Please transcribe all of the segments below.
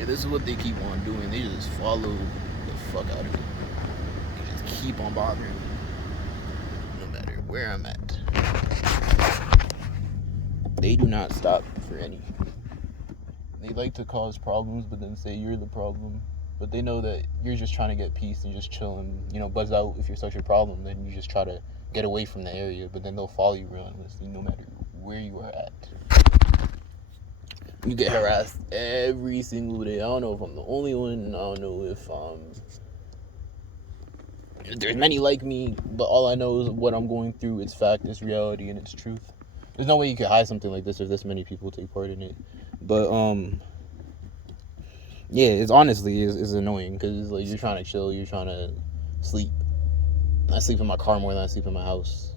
Yeah, this is what they keep on doing. They just follow the fuck out of me. They just keep on bothering me, no matter where I'm at. They do not stop for any. They like to cause problems, but then say you're the problem. But they know that you're just trying to get peace and just chill and, buzz out. If you're such a problem, then you just try to get away from the area. But then they'll follow you relentlessly, no matter where you are at. You get harassed every single day. I don't know if I'm the only one. I don't know if there's many like me, but all I know is what I'm going through. It's fact, it's reality, and it's truth. There's no way you could hide something like this if this many people take part in it. But yeah, it's honestly is annoying because it's like you're trying to chill, you're trying to sleep. I sleep in my car more than I sleep in my house,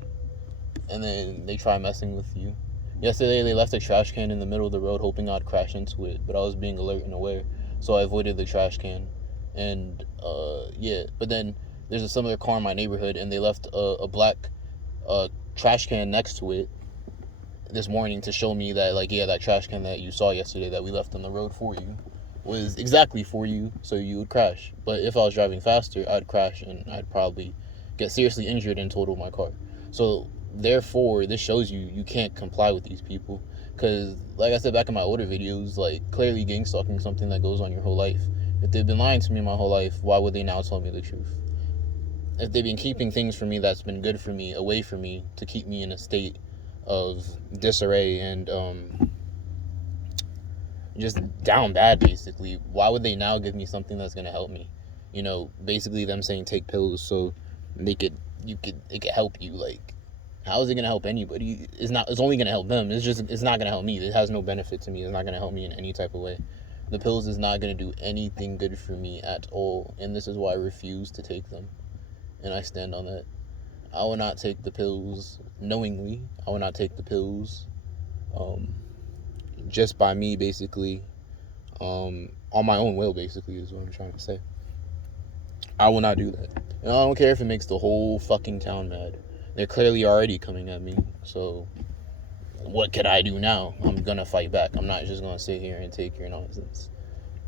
and then they try messing with you. Yesterday they left a trash can in the middle of the road, hoping I'd crash into it, but I was being alert and aware, so I avoided the trash can. And yeah, but then there's a similar car in my neighborhood, and they left a black trash can next to it this morning to show me that, like, yeah, that trash can that you saw yesterday that we left on the road for you was exactly for you, so you would crash. But if I was driving faster, I'd crash and I'd probably get seriously injured and total my car. So therefore, this shows you can't comply with these people, because like I said back in my older videos, like, clearly gang stalking is something that goes on your whole life. If they've been lying to me my whole life, why would they now tell me the truth? If they've been keeping things from me that's been good for me away from me to keep me in a state of disarray and just down bad, basically, why would they now give me something that's going to help me? Basically them saying take pills so it could help you. Like, how is it going to help anybody? It's only going to help them. It's not going to help me. It has no benefit to me. It's not going to help me in any type of way. The pills is not going to do anything good for me at all, and this is why I refuse to take them, and I stand on that. I will not take the pills knowingly. I will not take the pills just by me, basically, on my own will, basically, is what I'm trying to say. I will not do that. And I don't care if it makes the whole fucking town mad. They're clearly already coming at me, so what could I do now? I'm gonna fight back. I'm not just gonna sit here and take your nonsense.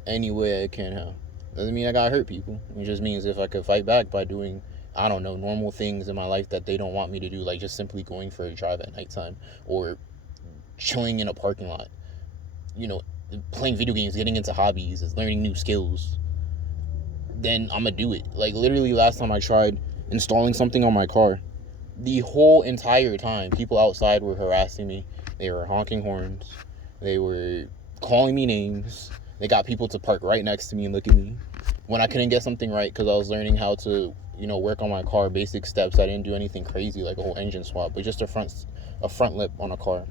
Any way I can how. Doesn't mean I gotta hurt people. It just means if I could fight back by doing, I don't know, normal things in my life that they don't want me to do, like just simply going for a drive at nighttime or chilling in a parking lot, playing video games, getting into hobbies, learning new skills, then I'm gonna do it. Like, literally last time I tried installing something on my car, the whole entire time people outside were harassing me. They were honking horns, they were calling me names, they got people to park right next to me and look at me when I couldn't get something right because I was learning how to work on my car, basic steps. I didn't do anything crazy like a whole engine swap, but just a front lip on a car.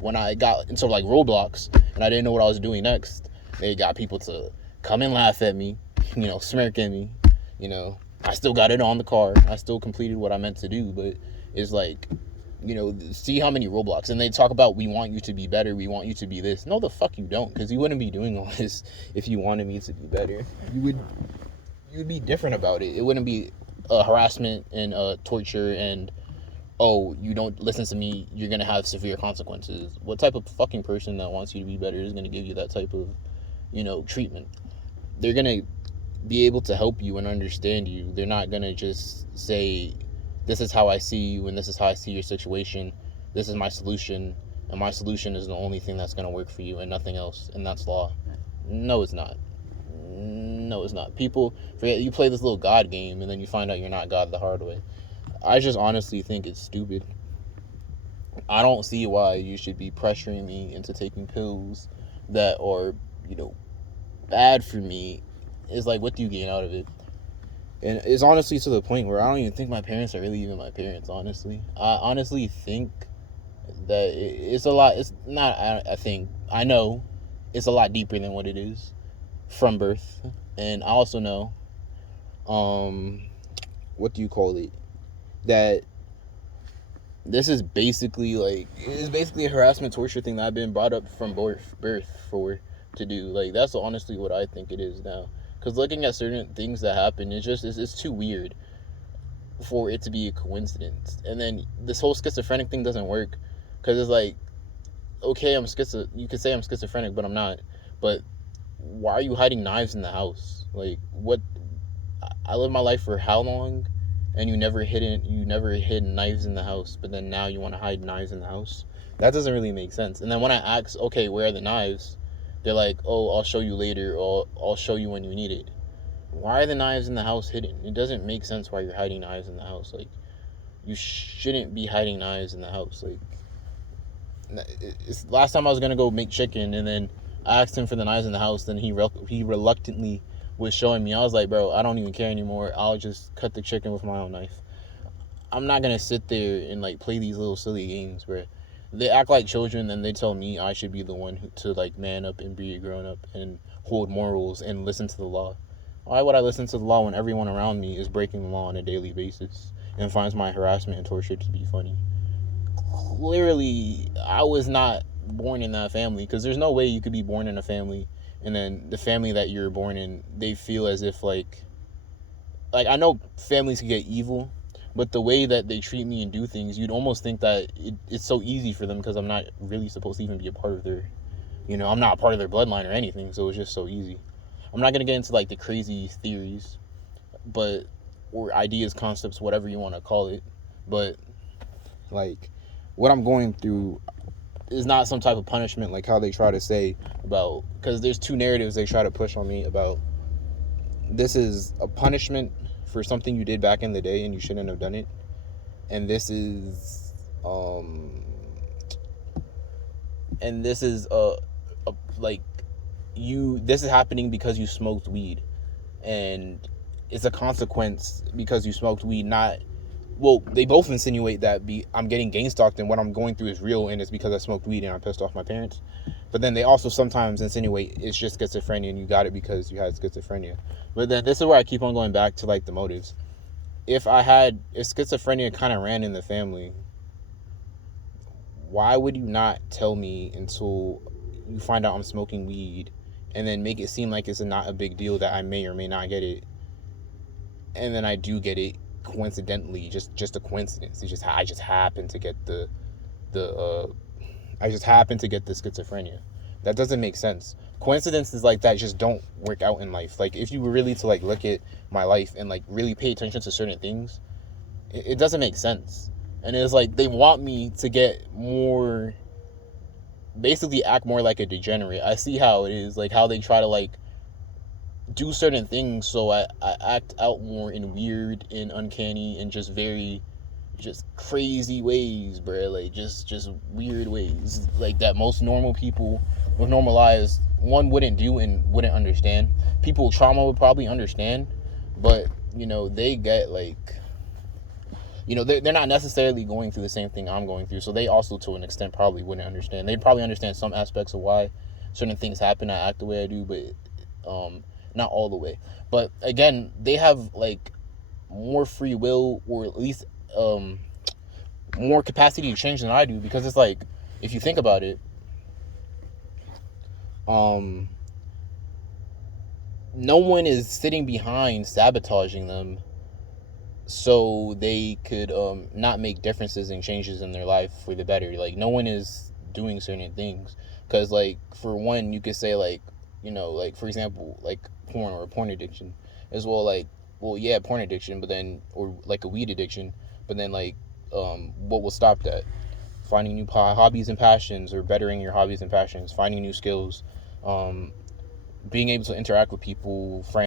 When I got into like roadblocks and I didn't know what I was doing next, they got people to come and laugh at me, smirk at me. I still got it on the car. I still completed what I meant to do, but it's like, see how many roadblocks. And they talk about, we want you to be better, we want you to be this. No, the fuck you don't, because you wouldn't be doing all this if you wanted me to be better. You'd be different about it. It wouldn't be harassment and torture and, oh, you don't listen to me, you're going to have severe consequences. What type of fucking person that wants you to be better is going to give you that type of, treatment? They're going to be able to help you and understand you. They're not going to just say, this is how I see you and this is how I see your situation. This is my solution, and my solution is the only thing that's going to work for you and nothing else, and that's law. No, it's not. No, it's not. People forget you play this little God game and then you find out you're not God the hard way. I just honestly think it's stupid. I don't see why you should be pressuring me into taking pills that are, bad for me. It's like, what do you gain out of it? And it's honestly to the point where I don't even think my parents are really even my parents, honestly. I honestly think that it's a lot. It's not, I know it's a lot deeper than what it is from birth. And I also know, what do you call it? That this is basically a harassment torture thing that I've been brought up from birth for to do. Like, that's honestly what I think it is now. Because looking at certain things that happen, it's too weird for it to be a coincidence. And then this whole schizophrenic thing doesn't work, because it's like, okay, you could say I'm schizophrenic, but I'm not. But why are you hiding knives in the house? Like, what? I lived my life for how long, and you never hid knives in the house, but then now you want to hide knives in the house? That doesn't really make sense. And then when I ask, okay, where are the knives? They're like, oh, I'll show you later, or I'll show you when you need it. Why are the knives in the house hidden? It doesn't make sense why you're hiding knives in the house. Like, you shouldn't be hiding knives in the house. Like, last time I was gonna go make chicken, and then I asked him for the knives in the house. Then he reluctantly was showing me. I was like, bro, I don't even care anymore. I'll just cut the chicken with my own knife. I'm not gonna sit there and like play these little silly games where they act like children, and they tell me I should be the one to like man up and be a grown up and hold morals and listen to the law. Why would I listen to the law when everyone around me is breaking the law on a daily basis and finds my harassment and torture to be funny? Clearly, I was not born in that family, because there's no way you could be born in a family and then the family that you're born in, they feel as if like I know families can get evil, but the way that they treat me and do things, you'd almost think that it's so easy for them because I'm not really supposed to even be a part of their, I'm not part of their bloodline or anything, so it's just so easy. I'm not gonna get into like the crazy theories, but or ideas, concepts, whatever you want to call it, but like what I'm going through is not some type of punishment like how they try to say about, because there's two narratives they try to push on me about this is a punishment for something you did back in the day and you shouldn't have done it, and this is like this is happening because you smoked weed, and it's a consequence because you smoked weed. Not, well, they both insinuate that I'm getting gang stalked and what I'm going through is real and it's because I smoked weed and I pissed off my parents. But then they also sometimes insinuate it's just schizophrenia and you got it because you had schizophrenia. But then this is where I keep on going back to like the motives. If schizophrenia kind of ran in the family, why would you not tell me until you find out I'm smoking weed and then make it seem like it's not a big deal that I may or may not get it, and then I do get it coincidentally, just a coincidence. I just happen to get the schizophrenia. That doesn't make sense. Coincidences like that just don't work out in life. Like, if you were really to like look at my life and like really pay attention to certain things, it doesn't make sense. And it's like they want me to get more, basically act more like a degenerate. I see how it is, like how they try to like do certain things, so I act out more in weird and uncanny and just very just crazy ways, bro. Like just weird ways like that most normal people with normal lives wouldn't do and wouldn't understand. People with trauma would probably understand, but they get like, they're not necessarily going through the same thing I'm going through, so they also to an extent probably wouldn't understand. They'd probably understand some aspects of why certain things happen, I act the way I do, but not all the way. But again, they have like more free will, or at least more capacity to change than I do, because it's like, if you think about it, no one is sitting behind sabotaging them so they could not make differences and changes in their life for the better. Like, no one is doing certain things, because like, for one, you could say like, like for example, like porn or porn addiction as well. Like, well, yeah, porn addiction, but then, or like a weed addiction, but then like what will stop that? Finding new hobbies and passions, or bettering your hobbies and passions, finding new skills, being able to interact with people, friends,